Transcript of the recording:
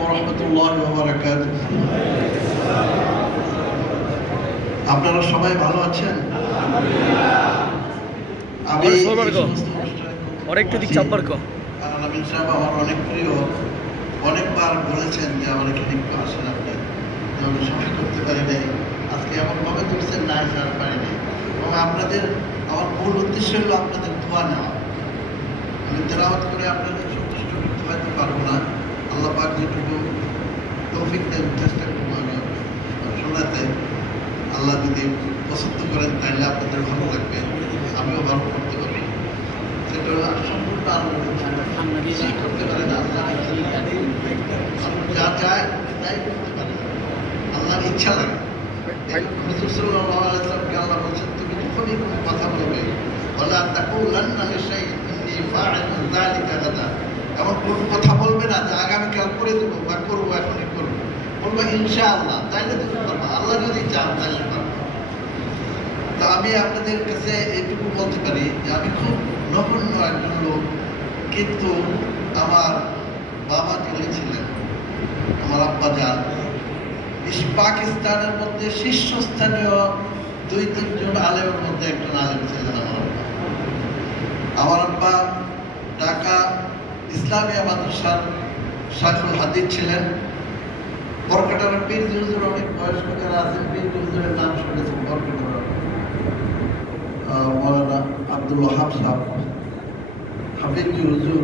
ওয়া রাহমাতুল্লাহি ওয়া বারাকাতুহু। আপনারা সবাই ভালো আছেন? আমি আরেকটু দিক সম্পর্ক আলামিন সাহেব আমার অনেক প্রিয়, অনেকবার বলেছেন যে আমার এখানে একটু আসেন আপনি, আমি সময় করতে পারি নাই। আজকে এমনভাবে ধরছেন না আসার পারি নাই, এবং আপনাদের আমার মূল উদ্দেশ্য হলো আপনাদের দোয়া নেওয়া। আমি তেলাওয়াত করে আপনাদের সন্তুষ্ট করতে হয়তো পারবো না, আল্লাহ পাক যেটুকু তৌফিক দেন চেষ্টা করবো আমি শোনাতে। আল্লাহ যদি পছন্দ করেন তাহলে আপনাদের ভালো লাগবে, আমিও ভালো করতে পারবো। সেটা হলো সম্পূর্ণ আল্লাহ করতে পারে না, যা চায় তাই করতে পারে, আল্লাহর ইচ্ছা লাগে। হুজুর সাল্লাল্লাহু আলাইহি ওয়াসাল্লামকে আল্লাহ বলছেন, তুমি যখনই কোনো কথা বলবে ওয়ালা তাকুলান্না লিশাইইন ইন্নী ফাআইলুন যালিকা গাদা, এমন কোনো কথা বলবে না যে আগামীকাল করে দেবো বা করবো, এখনই করবো। বলবো ইনশাআল্লাহ, তাইলে তুমি পারবা, আল্লাহ যদি চান তাইলে পারবা। তো আমি আপনাদের কাছে এইটুকু বলতে পারি যে আমি খুব নগণ্য একজন লোক, কিন্তু আমার বাবা যিনি ছিলেন, আমার আব্বা যান, পাকিস্তানের মধ্যে শীর্ষস্থানীয় 2-3 জন আলেমের মধ্যে একজন আলেম ছিলেন আমার আব্বা ঢাকা ইসলামিয়া মাদ্রাসার শাইখুল হাদিস ছিলেন। বরকাটার পীর হুজুর, অনেক বয়স্ক যারা আছেন পীর হুজুরের নাম শুনেছেন, বরকাটার মৌলানা আব্দুল ওয়াহাব সাহেব, হাফিজ হুজুর,